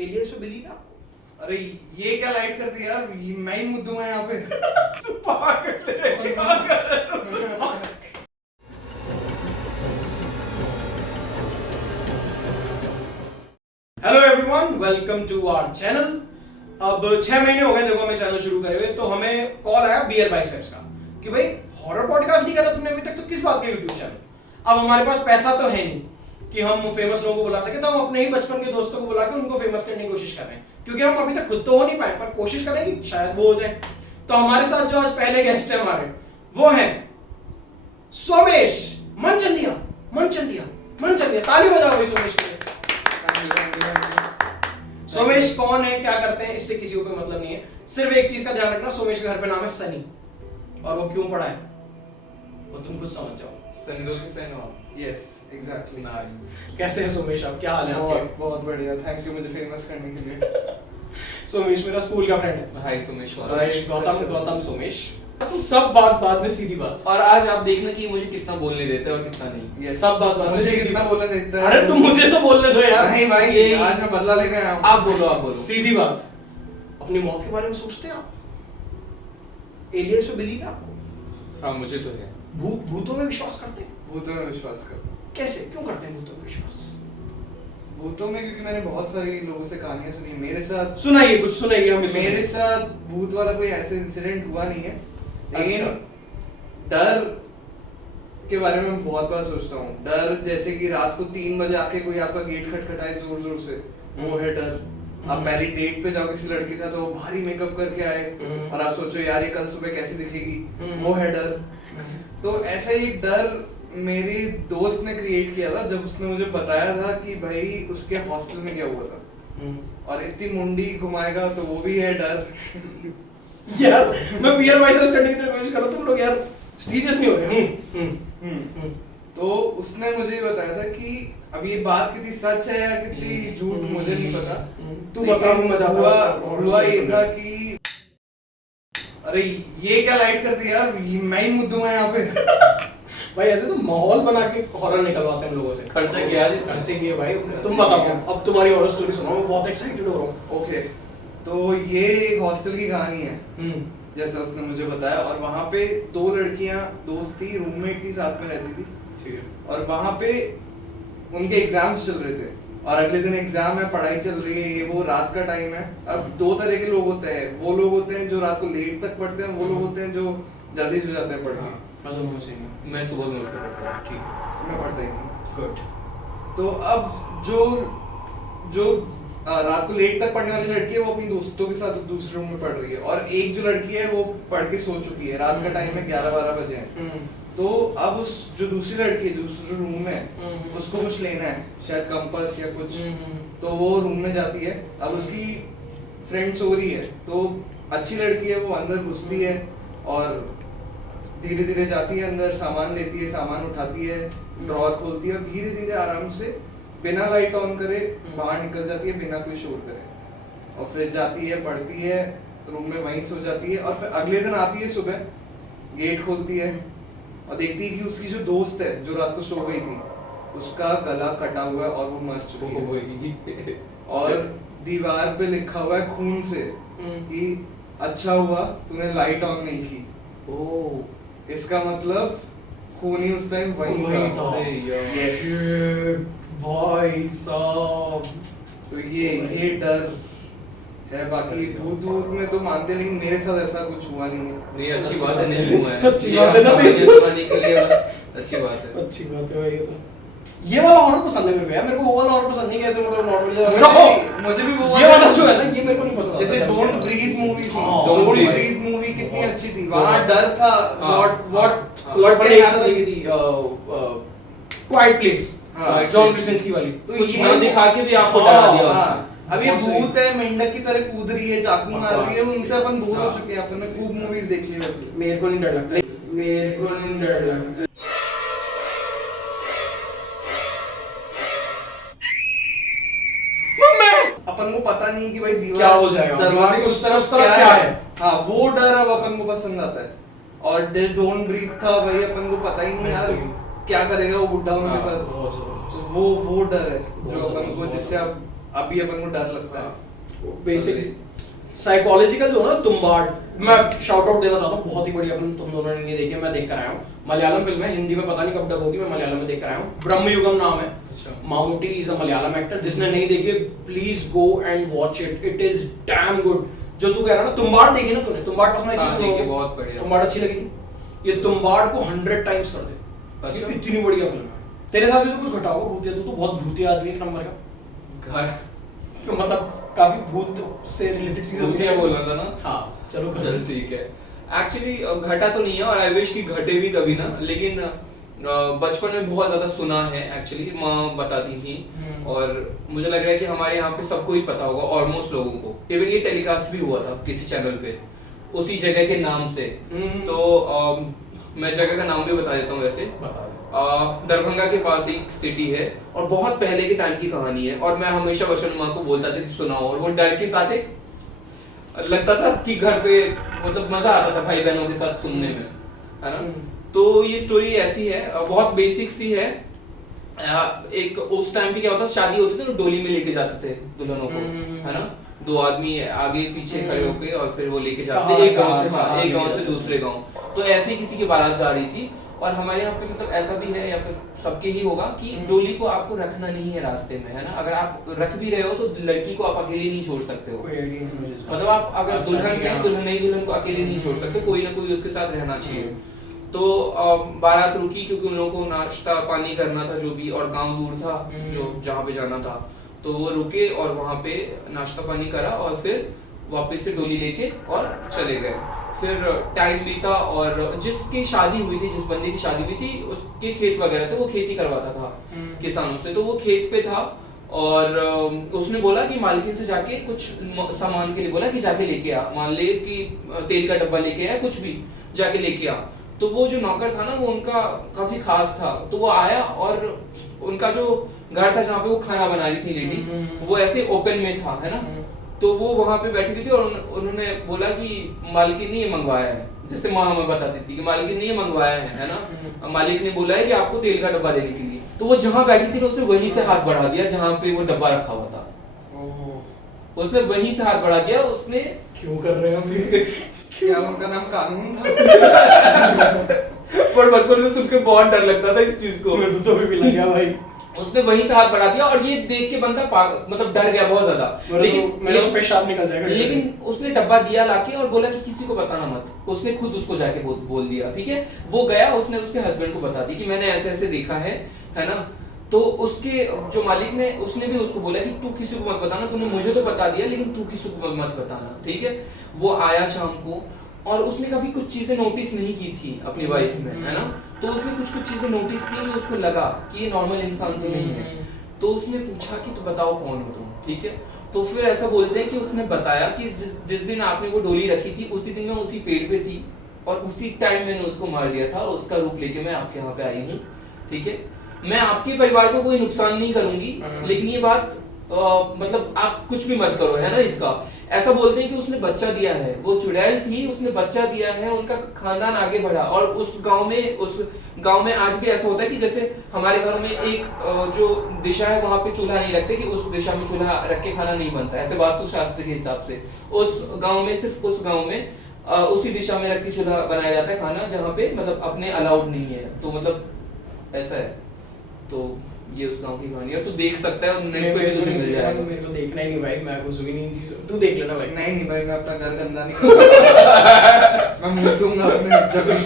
Aliens पे believe है आपको? अरे ये क्या लाइट कर दी यार, मैं ही मुद्दू है यहाँ पे। तू पागल है क्या? Hello everyone, welcome to our channel. अब 6 महीने हो गए देखो हमें चैनल शुरू करे हुए, तो हमें कॉल आया बियर बाइसेप्स का कि भाई हॉरर पॉडकास्ट नहीं करा तुमने अभी तक, तो किस बात का यूट्यूब चैनल। अब हमारे पास पैसा तो है नहीं कि हम फेमस लोगों को बुला सके, तो हम अपने ही बचपन के दोस्तों को बुला के उनको फेमस करने की कोशिश कर रहे हैं, क्योंकि हम अभी तक खुद तो हो नहीं पाए, पर कोशिश करेंगे कि शायद वो हो जाए। तो हमारे साथ जो आज पहले गेस्ट है हमारे, वो है सोमेश मनचंदिया। ताली बजाओ भाई सोमेश के लिए। सोमेश कौन है, क्या करते हैं, इससे किसी को कोई मतलब नहीं है। सिर्फ एक चीज का ध्यान रखना, सोमेश के घर पे नाम है सनी, और वो क्यों पड़ा है वो तुम खुद समझ जाओ। सनी देओल के फैन हो आप? Yes exactly. नाइस। कैसे है सोमेश आप, क्या हाल है आपके? बहुत बढ़िया, थैंक यू मुझे फेमस करने के लिए। सोमेश मेरा स्कूल का फ्रेंड है। हाय सोमेश। सोमेश गौतम सोमेश। सब बात बाद में, सीधी बात। और आज आप देखना कि मुझे कितना बोलने देते हैं और कितना नहीं। Yes. सब बात बाद में, मुझे सीधी कितना बात। बोलने देता है? अरे तुम मुझे तो बोलने दो यार। नहीं भाई, ये- आज मैं बदला लेने आया हूँ। आप बोलो। सीधी बात, अपनी मौत के बारे में सोचते हैं आप? एलियंस पे बिलीव है आपको? हाँ मुझे तो है। भूतों में विश्वास करते हैं? भूतों में विश्वास करता हूँ। कैसे, क्यों करते हैं भूतों में विश्वास? भूतों में क्योंकि मैंने बहुत सारी लोगों से कहानियां सुनी। मेरे साथ सुनाइए, कुछ सुनाइए हमें। मेरे साथ भूत वाला कोई ऐसे इंसिडेंट हुआ नहीं है, लेकिन अच्छा। डर के बारे में बहुत बार सोचता हूँ। डर जैसे कि रात को 3 बजे आके कोई आपका गेट खटखटाए जोर जोर से, वो है डर। आप पहली डेट पे जाओ किसी लड़की से, तो भारी मेकअप करके आए और आप सोचो यार ये कल सुबह कैसी दिखेगी, वो है डर। तो ऐसा ही डर मेरे दोस्त ने क्रिएट किया था जब उसने मुझे बताया था कि भाई उसके हॉस्टल में क्या हुआ था, और इतनी मुंडी घुमाएगा तो वो भी है डर। यार मैं बियर बाइसेप्स करने की कोशिश कर रहा हूं, तुम लोग यार सीरियस नहीं हो रहे। तो उसने मुझे ये बताया था कि अब ये बात कितनी सच है या कितनी झूठ मुझे नहीं पता। तू बता, लेकिन मजा हुआ ये था कि अरे ये क्या लाइट कर दी यार, मैं ही मुद्दू है यहाँ पे। भाई ऐसे तो माहौल बना के हॉरर निकलवाते हैं हम लोगों से। खर्चा किया आज इसने? खर्चे किए भाई। तुम बताओ, अब तुम्हारी हॉरर स्टोरी सुनाओ, मैं बहुत एक्साइटेड हो रहा हूँ। ओके, तो ये एक हॉस्टल की कहानी है जैसा उसने मुझे बताया। और वहाँ पे 2 लड़कियां दोस्त थी, रूममेट थी, साथ में रहती थी। ठीक है। और वहाँ पे उनके एग्जाम्स चल रहे थे, और अगले दिन एग्जाम है, पढ़ाई चल रही है, ये वो रात का टाइम है। अब 2 तरह के लोग होते हैं, वो लोग होते हैं जो रात को लेट तक पढ़ते हैं, वो लोग होते हैं जो जल्दी सो जाते हैं पढ़ के। मैं दोनों में से नहीं हूँ। मैं सुबह में उठ के पढ़ता हूँ। ठीक मैं पढ़ता ही नहीं। है, गुड। तो अब जो रात को लेट तक पढ़ने वाली लड़की है, वो अपनी दोस्तों के साथ दूसरे रूम में पढ़ रही है, और एक जो लड़की है वो पढ़ के सो चुकी है। रात का टाइम है, 11-12 बजे है। तो अब उस जो दूसरी लड़की है, जो दूसरे रूम में है, उसको कुछ लेना है, शायद कंपास या कुछ। तो वो रूम में जाती है। अब उसकी फ्रेंड सो रही है, तो अच्छी लड़की है, वो अंदर घुसती है और धीरे धीरे जाती है अंदर, सामान लेती है, सामान उठाती है, ड्रॉअर खोलती है, और धीरे धीरे आराम से बिना लाइट ऑन करे बाहर निकल जाती है, बिना कोई शोर करे। और फिर जाती है, पढ़ती है, रूम में वहीं सो जाती है। और फिर अगले दिन आती है सुबह, गेट खोलती है और देखती है कि उसकी जो दोस्त है जो रात को सो गई थी, उसका गला कटा हुआ है और वो मर चुकी है। और दीवार पे लिखा हुआ है खून से कि अच्छा हुआ तूने लाइट ऑन नहीं की। ओह, इसका मतलब खून ही उस टाइम वही था। अरे यार। Yes. भाई साहब। तो ये डर है। बाकी भूत में तो मानते, लेकिन मेरे साथ ऐसा कुछ हुआ नहीं है। नहीं अच्छी बात है, नहीं हुआ है। अच्छी बात है ना, ये सुनाने के लिए बस अच्छी बात है। अच्छी बात है भाई। ये वाला हॉरर पसंद है मेरे को यार। मेरे को वो वाला हॉरर पसंद नहीं, कैसे मतलब नॉर्मल। मुझे भी वो ये वाला जो है ना, ये मेरे को नहीं पसंद आता। जैसे डोंट ब्रीथ मूवी थी। हाँ, don't Don't Breathe। Breathe movie कितनी अच्छी थी। वहाँ डर था। व्हाट व्हाट एक साथ लगी थी क्वाइट प्लेस, हाँ, जॉन क्रिसेंस्की वाली। तो कुछ ये ना दिखा के भी आपको डरा दिया हाँ, उसने। अब ये बहुत सही। भूत है, मेंढक की तरह कूद रही है, चाकू मार रही है, उनसे अपन बोर हो हाँ। चुके हैं। अपन ने खूब मूवीज देख ली वैसे। मेरे को नहीं डर लगता, मेरे को नहीं डर लगता। अपन को पता नहीं कि भाई दीवार क्या हो जाएगा, दरवाजे के उस तरफ क्या है। हाँ, वो डर अब अपन को पसंद आता है। और डोंट ब्रीथ था भाई, अपन को पता ही नहीं यार क्या करेगा वो बुड्ढा उनके हाँ, साथ। बहुत जबरदस्त। वो डर है जो बहुत अपन को, जबरदस्त। जिससे आप अभी अपन को डर लगता है। बेसिक साइकोलॉजिकल जो है ना तुम्बाड़, मैं शाउट आउट देना चाहता हूँ, बहुत ही बढ़िया फिल्म, तुम दोनों ने नहीं देखी, मैं देख कर आया हूँ। मलयालम फिल्म है, हिंदी में पता नहीं कब डब होगी, मैं मलयालम में देख कर आया हूँ। ब्रह्मयुगम नाम है। अच्छा। Mammootty is a Malayalam actor, जिसने नहीं देखी please go and watch it, it is damn good. जो तू कह रहा ना, तुम्बाड़ देखी ना तूने? तुम्बाड़ पसंद आई हाँ, थी? देखी, बहुत बढ़िया। तुम्बाड़ अच्छी लगी थी? ये तुम्बाड़ को 100 टाइम्स कर दे। अच्छा। ये इतनी बढ़िया फिल्म है। तेरे साथ भी तो कुछ घटा होगा भूतिया, तू तो बहुत भूतिया आदमी एक नंबर का। घर तो मतलब काफी भूत से रिलेटेड चीजें होती भूतिया हैं। बोल रहा था ना? हाँ चलो चल ठीक है। एक्चुअली घटा तो नहीं है और आई विश कि घटे भी कभी ना, लेकिन बचपन में बहुत ज्यादा सुना है एक्चुअली, माँ बताती थी और मुझे लग रहा है कि हमारे यहाँ पे सबको ही पता होगा, ऑलमोस्ट लोगों को। इवन ये टेलीकास्ट भी हुआ था किसी चैनल पे उसी जगह के नाम से। तो मैं जगह का नाम भी बता देता हूँ वैसे। बता दे। दरभंगा के पास एक सिटी है और बहुत पहले के टाइम की कहानी है और मैं हमेशा बचपन में माँ को बोलता था कि सुनाओ, और वो डर के साथ एक लगता था कि घर पे मतलब मजा आता था भाई बहनों के साथ सुनने में, है ना। तो ये स्टोरी ऐसी है, बहुत बेसिक सी है। एक उस टाइम पे क्या होता, शादी होती थी तो डोली में लेके जाते थे दुल्हनों को, है ना। दो आदमी आगे पीछे खड़े होके और फिर वो लेके जाते थे एक गांव से, हाँ, एक गांव से दूसरे गांव। तो ऐसे ही किसी की बारात जा रही थी और हमारे यहाँ पे मतलब ऐसा भी है या फिर सबके ही होगा कि डोली को आपको रखना नहीं है रास्ते में, है ना। अगर आप रख भी रहे हो तो लड़की को आप अकेले नहीं छोड़ सकते हो। मतलब आप अगर दुल्हन है, दुल्हन को अकेले नहीं छोड़ सकते, कोई ना कोई उसके साथ रहना चाहिए। तो बारात रुकी क्योंकि उन लोगों को नाश्ता पानी करना था जो भी, और गांव दूर था जो जहाँ पे जाना था। तो वो रुके और वहाँ पे नाश्ता पानी करा और फिर वापस से डोली लेके और चले गए। फिर टाइम बीता और जिसकी शादी हुई थी, जिस बंदे की शादी हुई थी, उसके खेत वगैरह थे, वो खेती करवाता था किसानों से। तो वो खेत पे था और उसने बोला कि मालकिन से जाके कुछ सामान के लिए बोला कि जाके लेके आ, मान ले कि तेल का डब्बा लेके आया, कुछ भी जाके लेके आ। तो वो जो नौकर था ना, वो उनका काफी खास था। तो वो आया और उनका जो घर था जहाँ पे वो खाना बना रही थी लेडी, वो ऐसे ओपन में था, है ना। तो वो वहां पे बैठी हुई थी और उन्होंने बोला कि मालकिन ने ये मंगवाया है, जैसे माँ हमें बताती थी कि मालकिन ने ये मंगवाया है ना। मालिक ने बोला है कि आपको तेल का डब्बा देने के लिए। तो वो जहाँ बैठी थी उसने वहीं से हाथ बढ़ा दिया जहाँ पे वो डब्बा रखा हुआ था। उसने वहीं से हाथ बढ़ा दिया। उसने क्यों कर रहे हैं क्या उनका नाम कानून था? पर बचपन में सुन के बहुत डर लगता था इस चीज को। मेरे को तो भी लग गया भाई। उसने वहीं से हाथ बढ़ा दिया और ये देख के बंदा मतलब डर गया बहुत ज्यादा। मेरा तो पेशाब निकल जाएगा। लेकिन उसने डब्बा दिया लाके और बोला कि किसी को बताना मत। उसने खुद उसको जाके बोल दिया, ठीक है। वो गया, उसने उसके हस्बैंड को बता दी कि मैंने ऐसे ऐसे देखा है ना। तो उसके जो मालिक ने, उसने भी उसको बोला कि तू किसी को मत बताना, तूने मुझे तो बता दिया लेकिन तू किसी को मत बताना, ठीक है। वो आया शाम को और उसने कभी कुछ चीजें नोटिस नहीं की थी अपनी वाइफ में, है ना। तो उसने कुछ चीजें नोटिस की जो उसको लगा कि ये नॉर्मल इंसान तो नहीं है। तो उसने पूछा कि तो बताओ कौन हो तुम, ठीक है। तो फिर ऐसा बोलते हैं कि उसने बताया कि जिस दिन आपने वो डोली रखी थी उसी दिन मैं उसी पेड़ पे थी और उसी टाइम मैंने उसको मार दिया था और उसका रूप लेके मैं आपके यहाँ पे आई हूँ, ठीक है। मैं आपके परिवार को कोई नुकसान नहीं करूंगी, लेकिन ये बात मतलब आप कुछ भी मत करो, है ना। इसका ऐसा बोलते हैं कि उसने बच्चा दिया है, वो चुड़ैल थी, उसने बच्चा दिया है, उनका खानदान आगे बढ़ा। और उस गांव में आज भी ऐसा होता है कि जैसे हमारे घरों में एक जो दिशा है वहां पे चूल्हा नहीं रखते कि उस दिशा में चूल्हा रख के खाना नहीं बनता, ऐसे वास्तु शास्त्र के हिसाब से। उस गांव में, सिर्फ उस गांव में उसी दिशा में रख के चूल्हा बनाया जाता है खाना, जहाँ पे मतलब अपने अलाउड नहीं है। तो मतलब ऐसा है। तो ये उस गांव की कहानी है, तू देख सकता है, नेट पे भी तुझे मिल जाएगा। मेरे को देखना ही नहीं भाई, मैं घुस भी नहीं चीज़, तू देख लेना भाई। नहीं भाई, मैं अपना घर गंदा नहीं करूंगा। मैं मुंह दूंगा अपने जगह।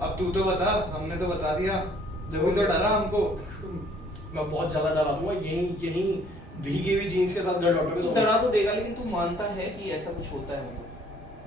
अब तू तो बता, हमने तो बता दिया, तू तो डरा हमको। मैं बहुत ज्यादा डरा दूंगा, यही भीगी हुई जीन्स के साथ घर लौटोगे तू तो डरा तो देगा, लेकिन तू मानता है कि ऐसा कुछ होता है।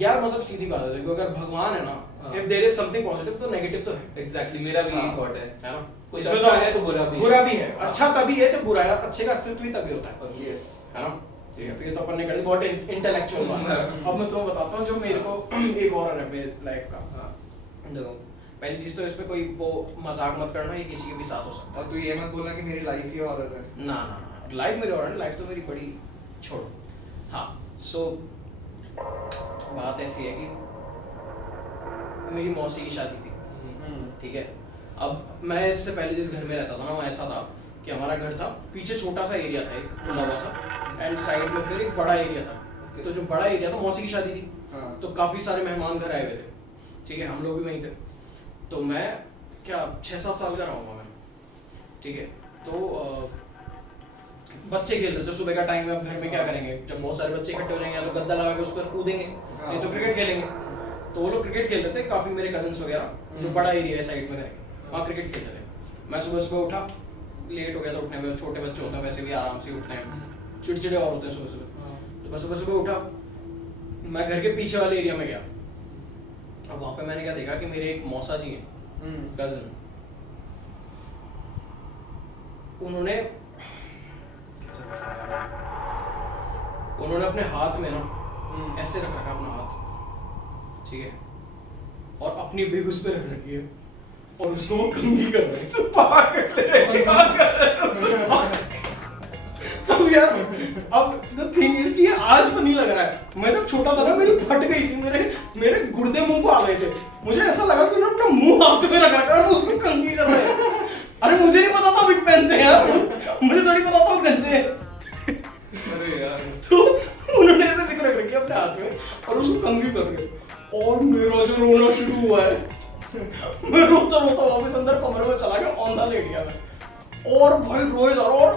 यार मतलब सीधी बात है, देखो अगर भगवान है ना, if there is something positive तो नेगेटिव तो है। एग्जैक्टली, मेरा भी यही थॉट है ना। कुछ इसमें अच्छा है तो बुरा भी है। अच्छा तभी है जब बुरा है, अच्छे का अस्तित्व ही तभी होता है। यस, है ना। ठीक है, तो ये तो अपन ने कर दी, बहुत इंटेलेक्चुअल बात है। अब मैं तुम्हें बताता हूँ जो मेरे को एक और है मेरे लाइफ का। देखो पहली चीज तो इस पे कोई वो मजाक मत करना, ये किसी के भी साथ हो सकता है। और तू ये मत बोला कि मेरी लाइफ ही हॉरर है। ना ना ना, लाइफ मेरी हॉरर है, लाइफ तो मेरी बड़ी छोड़ो। हाँ, सो बात ऐसी है कि मेरी मौसी की शादी थी, ठीक है। अब मैं इससे पहले जिस घर में रहता था ना, वो ऐसा था कि हमारा घर था, पीछे छोटा सा एरिया था एक खुला हुआ सा, एंड साइड में फिर एक बड़ा एरिया था। तो जो बड़ा एरिया था, मौसी की शादी थी, तो काफी सारे मेहमान घर आए हुए थे, ठीक है, हम लोग भी वहीं थे। तो मैं क्या 6-7 साल का रहूँगा मैं, ठीक है। तो बच्चे खेल रहे थे, सुबह का टाइम है, अब घर में क्या करेंगे, जब बहुत सारे बच्चे इकट्ठे हो जाएंगे तो गद्दा लगा के उस पर कूदेंगे, नहीं तो क्रिकेट खेलेंगे। तो वो लोग क्रिकेट खेल रहे थे, काफी मेरे कजिन्स वगैरह, जो बड़ा एरिया है साइड में घर, वहाँ क्रिकेट खेल रहे थे। मैं सुबह सुबह उठा, लेट हो गया था उठने में, छोटे बच्चे होते हैं वैसे भी आराम से उठते हैं, चिड़चिड़े और होते हैं सुबह सुबह। तो मैं सुबह सुबह उठा, मैं घर के पीछे वाले एरिया में गया, और वहाँ पे मैंने क्या देखा कि मेरे एक मौसा जी हैं, कजन, उन्होंने अपने हाथ में ना ऐसे रख रखा अपना हाथ, ठीक है, और अपनी बिग उस पे रख रखी है, और उसको वो कंघी कर रहे हैं। अब यार, अब द थिंग इज कि आज फनी लग रहा है, मैं जब छोटा था ना मेरी फट गई थी, मेरे गुर्दे मुंह को आ गए थे, मुझे ऐसा लगा कि उन्होंने अपना मुंह हाथ में रख रखा है और वो उसमें कंघी कर रहे हैं। अरे मुझे नहीं पता था बिग पहनते हैं यार, मुझे थोड़ी पता था वो गंजे हैं। अरे यार, तो उन्होंने ऐसे बिग रख रखी है अपने हाथ में और उसको कंघी कर रहे हैं, और मेरा जो रोना शुरू हुआ है, मैं रोता रोता वापस अंदर कमरे में चला गया, औंधा लेट गया मैं, और भाई रोए जा रहा, और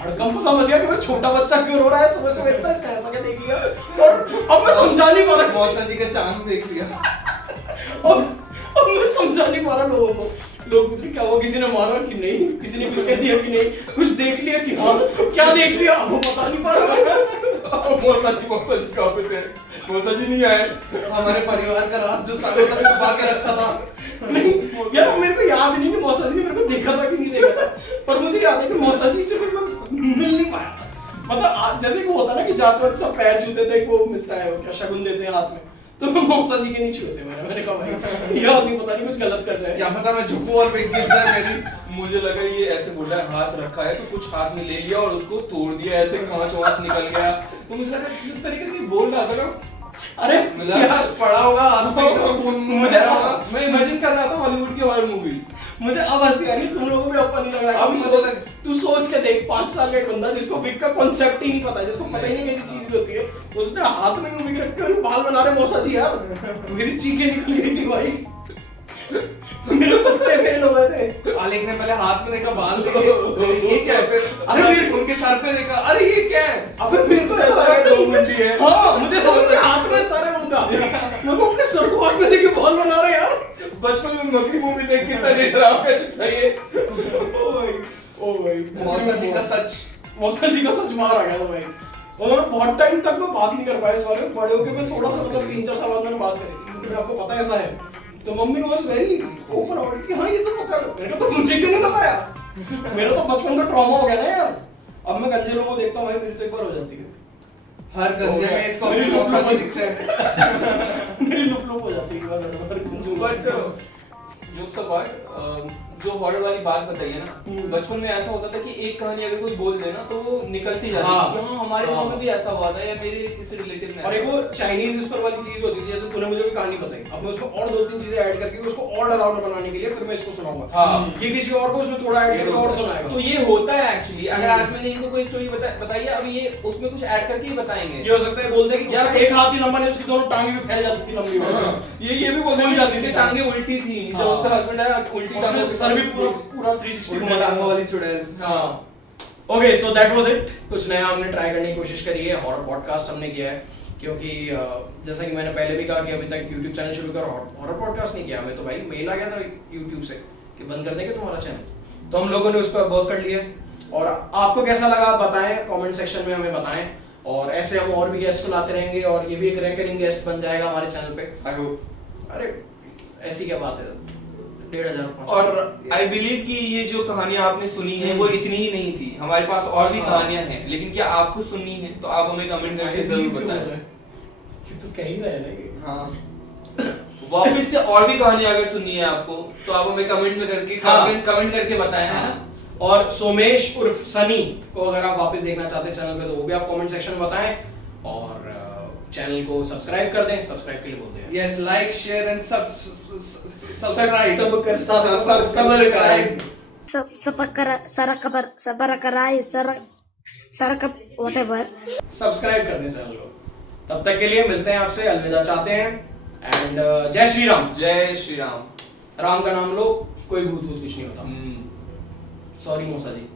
हड़कंप समझ गया कि भाई छोटा बच्चा क्यों रो रहा है सुबह सुबह इतना, इसने ऐसा क्या देख लिया, और अब मैं समझा नहीं पा रहा, मौसा जी का चांद देख लिया। अब मैं समझा नहीं पा रहा लोगों को, लोग पूछ रहे क्या हुआ, किसी ने मारा कि नहीं, किसी ने कुछ कह दिया कि नहीं, कुछ देख लिया कि हाँ, क्या देख लिया अब वो पता नहीं पा रहा। मौसा जी कहाँ पे थे? मौसा जी नहीं आए। हमारे परिवार का राज जो सालों तक छुपा के रखा था। नहीं यार, मेरे को याद नहीं कि मौसा जी ने मेरे को देखा था कि नहीं देखा था, पर मुझे याद है कि मौसा जी से मैं मिल नहीं पाया। मतलब जैसे कि होता है ना कि जाते वक्त सब पैर छूते थे, वो मिलता है, वो क्या शगुन देते हैं हाथ में, तो मैं मौसा जी के नहीं छूते, मैंने कहा भाई ये आदमी पता नहीं कुछ गलत कर जाए, क्या पता मैं झुकूं और बिग गिर जाए मेरी। मुझे लगा ये ऐसे बोल रहा है हाथ रखा है तो कुछ हाथ में ले लिया और उसको तोड़ दिया, ऐसे कांच वांच निकल गया, तो मुझे लगा जिस तरीके से बोल रहा था ना, अरे यार पड़ा होगा हाथ में तो खून मुझे मैं इमेजिन कर रहा था हॉलीवुड की हॉरर मूवी। मुझे अब हंसी आ रही, तुम लोगों को भी अपन नहीं लग रहा है। अब मुझे लग तू सोच के देख, 5 साल का एक बंदा जिसको बिग का कॉन्सेप्ट ही नहीं पता है, जिसको पता ही नहीं कैसी चीज भी होती है, उसने हाथ में यूं बिग रख के और बाल बना रहे मौसा जी यार, मेरी चीखें निकल गई थी भाई, मेरे कुत्ते फेल हो गए थे। आलेख ने पहले हाथ में देखा, बाल देखे, ये क्या है, फिर अरे फिर उनके सर पे देखा, अरे ये क्या है। अबे मेरे को ऐसा लगा दो मुंडी है। हाँ, मुझे समझ में हाथ में सर है उनका, मैं को अपने सर को हाथ में लेके बाल बना रहे यार। बचपन में मक्खी मूवी देख के तरी डराव कैसे था ये। ओ भाई मौसा जी का सच, मौसा जी का सच मार आ गया था भाई, और बहुत टाइम तक मैं बात नहीं कर पाया इस बारे में, बड़े होके मैं थोड़ा सा मतलब 3-4 साल बाद मैंने बात करी थी, क्योंकि आपको पता है ऐसा है, तो mummy was very open about it कि हाँ ये तो पता है मेरे को, तो मुझे क्यों नहीं पता यार, मेरा तो बचपन का ट्रॉमा हो गया ना यार। अब मैं गंजे लोगों को देखता हूँ भाई, मेरी तो एक बार हो जाती है, हर गंजे में इसको अपनी मौसा जी दिखते हैं। मेरी लुप हो जाती है हर गंजे में। बट जोक्स अपार्ट, जो हॉरर वाली बात बताई है ना, बचपन में ऐसा होता था कि एक कहानी अगर कोई बोल दे ना तो वो निकलती जाती हाँ, थी, हाँ हमारे गांव में भी ऐसा हुआ था या मेरे किसी रिलेटिव में। और एक वो चाइनीज विस्पर वाली चीज होती थी, जैसे तूने मुझे कोई कहानी बताई, अब मैं उसको और 2-3 चीजें ऐड करके उसको और डरावना बनाने के लिए फिर मैं इसको सुनाऊंगा, हाँ, ये किसी और को उसमें थोड़ा ऐड करके और सुनाएगा। तो ये होता है एक्चुअली। अगर आज मैंने इनको कोई स्टोरी बताई है, अब ये उसमें कुछ ऐड करके ही बताएंगे। ये हो सकता है बोल दे कि यार उसका एक हाथ ही लंबा नहीं, उसकी दोनों टांगे भी फैल जाती थी लंबी, ये भी बोलते फूल जाती हैं थी कि टांगे उल्टी थी, जब हाँ। उसका हस्बैंड आया उल्टी टांगों उसमें के सर भी साथ पूरा 360 उल्टा टांगों वाली चुड़ैल। हाँ। Okay, so that was it. कुछ नया हमने ट्राई करने की कोशिश करी है, हॉरर पॉडकास्ट हमने किया है, क्योंकि जैसा कि मैंने पहले भी कहा कि अभी तक YouTube चैनल शुरू कर हॉरर पॉडकास्ट नहीं किया हमें, तो भाई मेल आ गया था YouTube से कि बंद कर देंगे तुम्हारा चैनल, तो हम लोगों ने उस पर वर्क कर लिया। और आपको कैसा लगा आप बताएं, कमेंट सेक्शन में हमें बताएं, और ऐसे हम और भी गेस्ट को लाते रहेंगे, और ये भी एक रेकरिंग गेस्ट बन जाएगा हमारे चैनल पे। I hope. अरे ऐसी क्या बात है, 1,500 और आई बिलीव कि ये जो कहानियां आपने सुनी है वो इतनी ही नहीं थी, हमारे पास और भी कहानियां हैं, लेकिन क्या आपको सुननी है तो आप हमें कमेंट करके जरूर बताएं। ये तो कह ही रहे हैं ना कि हाँ, वापस से और भी कहानी अगर सुननी है आपको तो आप हमें कमेंट में करके कमेंट करके बताएं, है ना। और सोमेश उर्फ सनी को अगर आप वापस देखना चाहते हैं चैनल पे, तो वो भी आप कमेंट सेक्शन में बताएं, और चैनल को सब्सक्राइब कर दें, सब्सक्राइब के लिए बोल दें। Yes, like share and subscribe सब कर सब whatever. सब्सक्राइब कर दें चैनल को। तब तक के लिए मिलते हैं आपसे, अलविदा चाहते हैं एंड जय श्री राम। जय श्री राम। राम का नाम लो, कोई भूत भूत कुछ नहीं होता। हम्म। सॉरी मूसा जी।